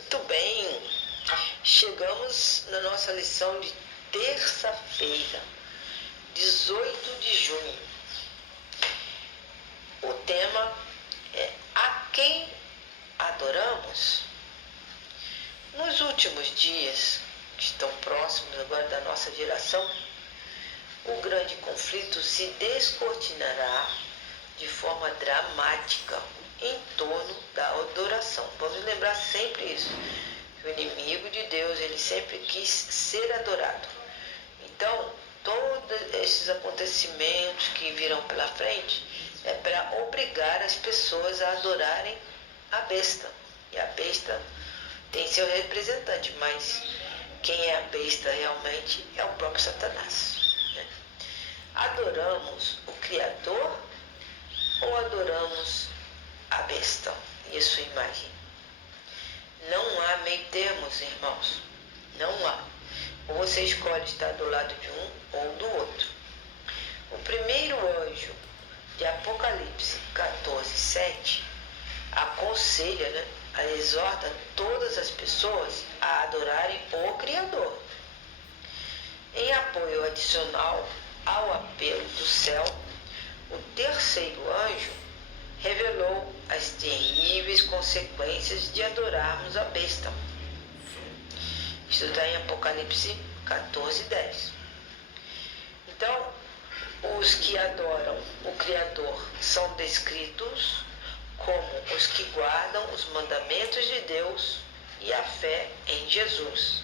Muito bem, chegamos na nossa lição de terça-feira, 18 de junho. O tema é: a quem adoramos? Nos últimos dias, que estão próximos agora da nossa geração, o grande conflito se descortinará de forma dramática em torno da adoração. Vamos lembrar sempre isso. O inimigo de Deus, ele sempre quis ser adorado. Então, todos esses acontecimentos que virão pela frente é para obrigar as pessoas a adorarem a besta. E a besta tem seu representante, mas quem é a besta realmente é o próprio Satanás, né? Adoramos o Criador ou adoramos a besta e a sua imagem? Não há meio termos, irmãos. Não há. Ou você escolhe estar do lado de um ou do outro. O primeiro anjo de Apocalipse 14:7 aconselha, exorta todas as pessoas a adorarem o Criador. Em apoio adicional ao apelo do céu, o terceiro anjo revelou as terríveis consequências de adorarmos a besta. Isso está em Apocalipse 14:10. Então, os que adoram o Criador são descritos como os que guardam os mandamentos de Deus e a fé em Jesus.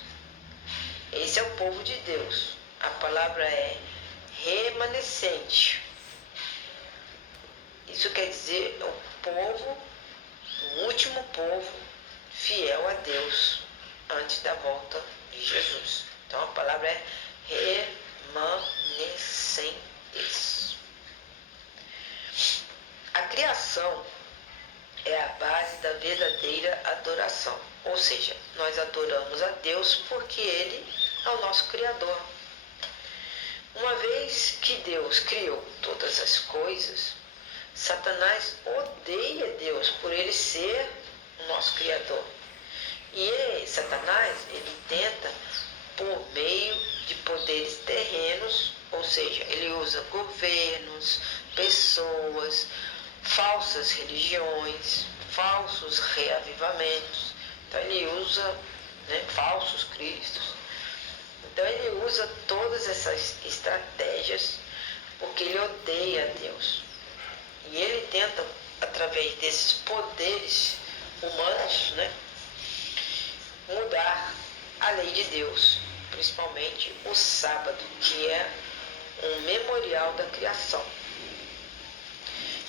Esse é o povo de Deus. A palavra é remanescente. Isso quer dizer o povo, o último povo fiel a Deus antes da volta de Jesus. Então a palavra é remanescentes. A criação é a base da verdadeira adoração. Ou seja, nós adoramos a Deus porque Ele é o nosso Criador. Uma vez que Deus criou todas as coisas, Satanás odeia Deus por ele ser o nosso Criador. E Satanás, ele tenta por meio de poderes terrenos, ou seja, ele usa governos, pessoas, falsas religiões, falsos reavivamentos. Então ele usa falsos cristos. Então ele usa todas essas estratégias porque ele odeia Deus. E ele tenta, através desses poderes humanos, mudar a lei de Deus, principalmente o sábado, que é um memorial da criação.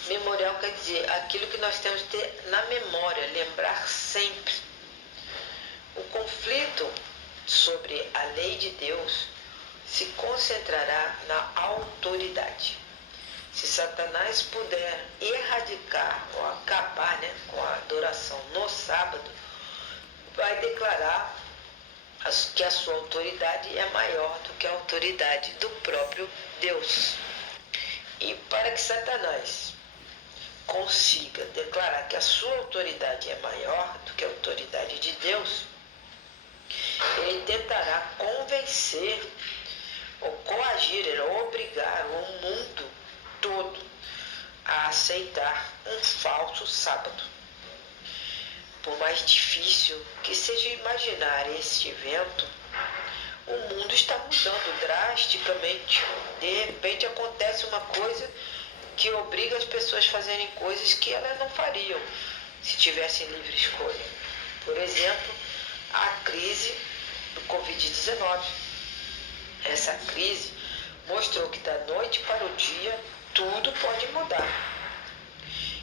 Memorial quer dizer aquilo que nós temos que ter na memória, lembrar sempre. O conflito sobre a lei de Deus se concentrará na autoridade. Se Satanás puder erradicar ou acabar com a adoração no sábado, vai declarar que a sua autoridade é maior do que a autoridade do próprio Deus. E para que Satanás consiga declarar que a sua autoridade é maior do que a autoridade de Deus, ele tentará convencer ou coagir, obrigar o mundo todo a aceitar um falso sábado. Por mais difícil que seja imaginar este evento, o mundo está mudando drasticamente. De repente acontece uma coisa que obriga as pessoas a fazerem coisas que elas não fariam se tivessem livre escolha. Por exemplo, a crise do Covid-19. Essa crise mostrou que da noite para o dia tudo pode mudar.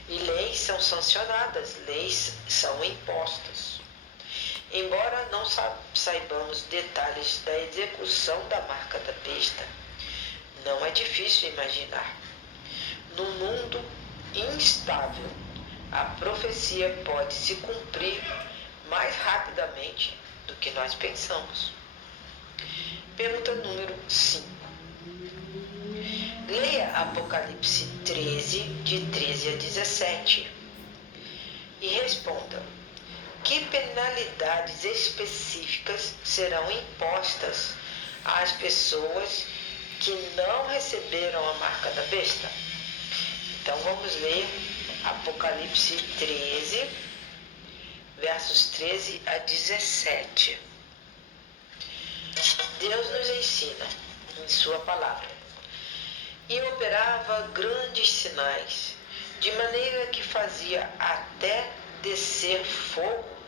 E leis são sancionadas, leis são impostas. Embora não saibamos detalhes da execução da marca da besta, não é difícil imaginar. No mundo instável, a profecia pode se cumprir mais rapidamente do que nós pensamos. Pergunta número 5. Leia Apocalipse 13, de 13 a 17, e responda: que penalidades específicas serão impostas às pessoas que não receberam a marca da besta? Então vamos ler Apocalipse 13, versos 13 a 17. Deus nos ensina em sua palavra: e operava grandes sinais, de maneira que fazia até descer fogo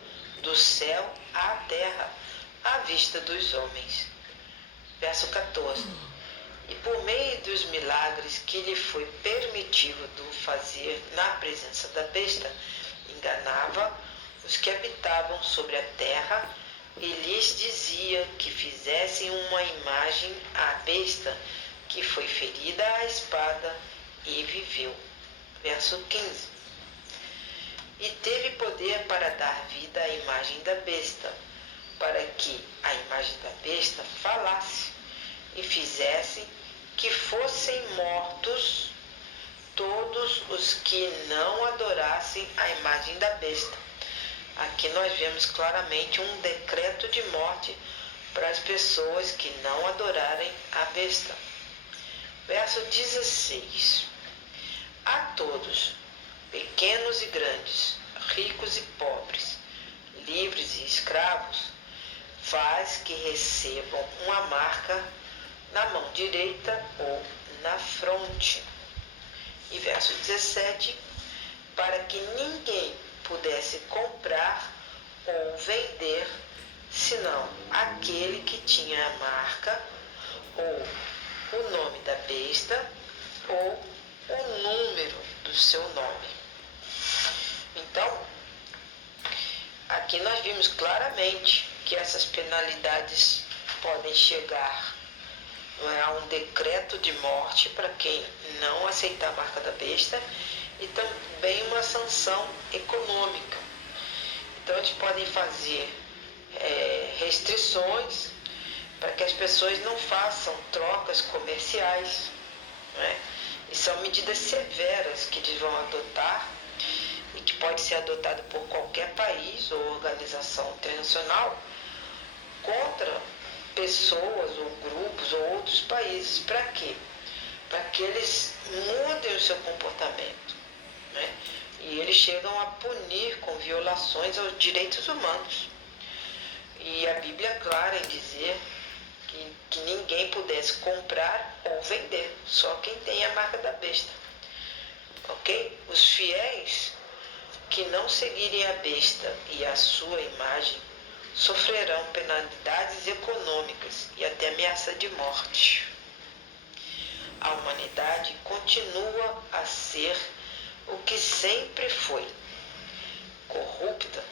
do céu à terra, à vista dos homens. Verso 14. E por meio dos milagres que lhe foi permitido fazer na presença da besta, enganava os que habitavam sobre a terra e lhes dizia que fizessem uma imagem à besta, que foi ferida à espada e viveu. Verso 15. E teve poder para dar vida à imagem da besta, para que a imagem da besta falasse e fizesse que fossem mortos todos os que não adorassem a imagem da besta. Aqui nós vemos claramente um decreto de morte para as pessoas que não adorarem a besta. Verso 16. A todos, pequenos e grandes, ricos e pobres, livres e escravos, faz que recebam uma marca na mão direita ou na fronte. E verso 17, para que ninguém pudesse comprar ou vender, senão aquele que tinha a marca, ou o nome da besta, ou o número do seu nome. Então, aqui nós vimos claramente que essas penalidades podem chegar a um decreto de morte para quem não aceitar a marca da besta e também uma sanção econômica. Então eles podem fazer restrições para que as pessoas não façam trocas comerciais, né? E são medidas severas que eles vão adotar e que pode ser adotado por qualquer país ou organização internacional contra pessoas ou grupos ou outros países. Para quê? Para que eles mudem o seu comportamento, né? E eles chegam a punir com violações aos direitos humanos. E a Bíblia é clara em dizer que ninguém pudesse comprar ou vender, só quem tem a marca da besta. Ok? Os fiéis que não seguirem a besta e a sua imagem sofrerão penalidades econômicas e até ameaça de morte. A humanidade continua a ser o que sempre foi: corrupta,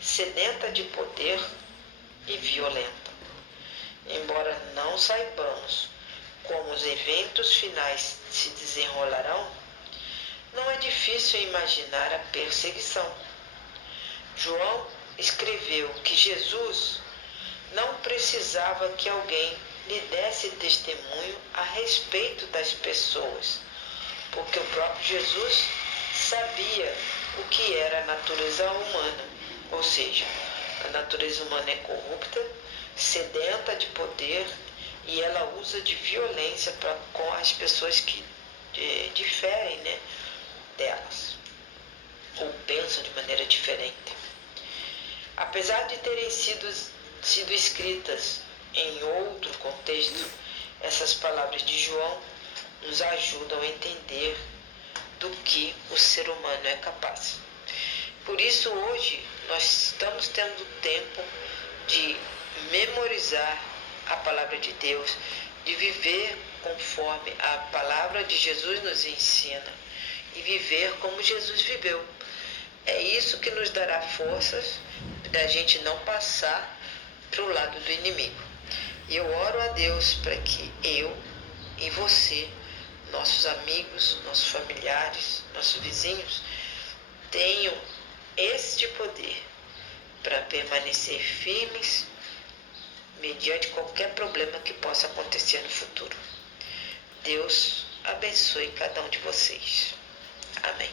sedenta de poder e violenta. Embora não saibamos como os eventos finais se desenrolarão, não é difícil imaginar a perseguição. João escreveu que Jesus não precisava que alguém lhe desse testemunho a respeito das pessoas, porque o próprio Jesus sabia o que era a natureza humana, ou seja, a natureza humana é corrupta, sedenta de poder e ela usa de violência com as pessoas que diferem, né, delas, ou pensam de maneira diferente. Apesar de terem sido escritas em outro contexto, essas palavras de João nos ajudam a entender do que o ser humano é capaz. Por isso, hoje, nós estamos tendo tempo de memorizar a palavra de Deus, de viver conforme a palavra de Jesus nos ensina e viver como Jesus viveu. É isso que nos dará forças da gente não passar para o lado do inimigo. E eu oro a Deus para que eu e você, nossos amigos, nossos familiares, nossos vizinhos, tenham este poder para permanecer firmes mediante qualquer problema que possa acontecer no futuro. Deus abençoe cada um de vocês. Amém.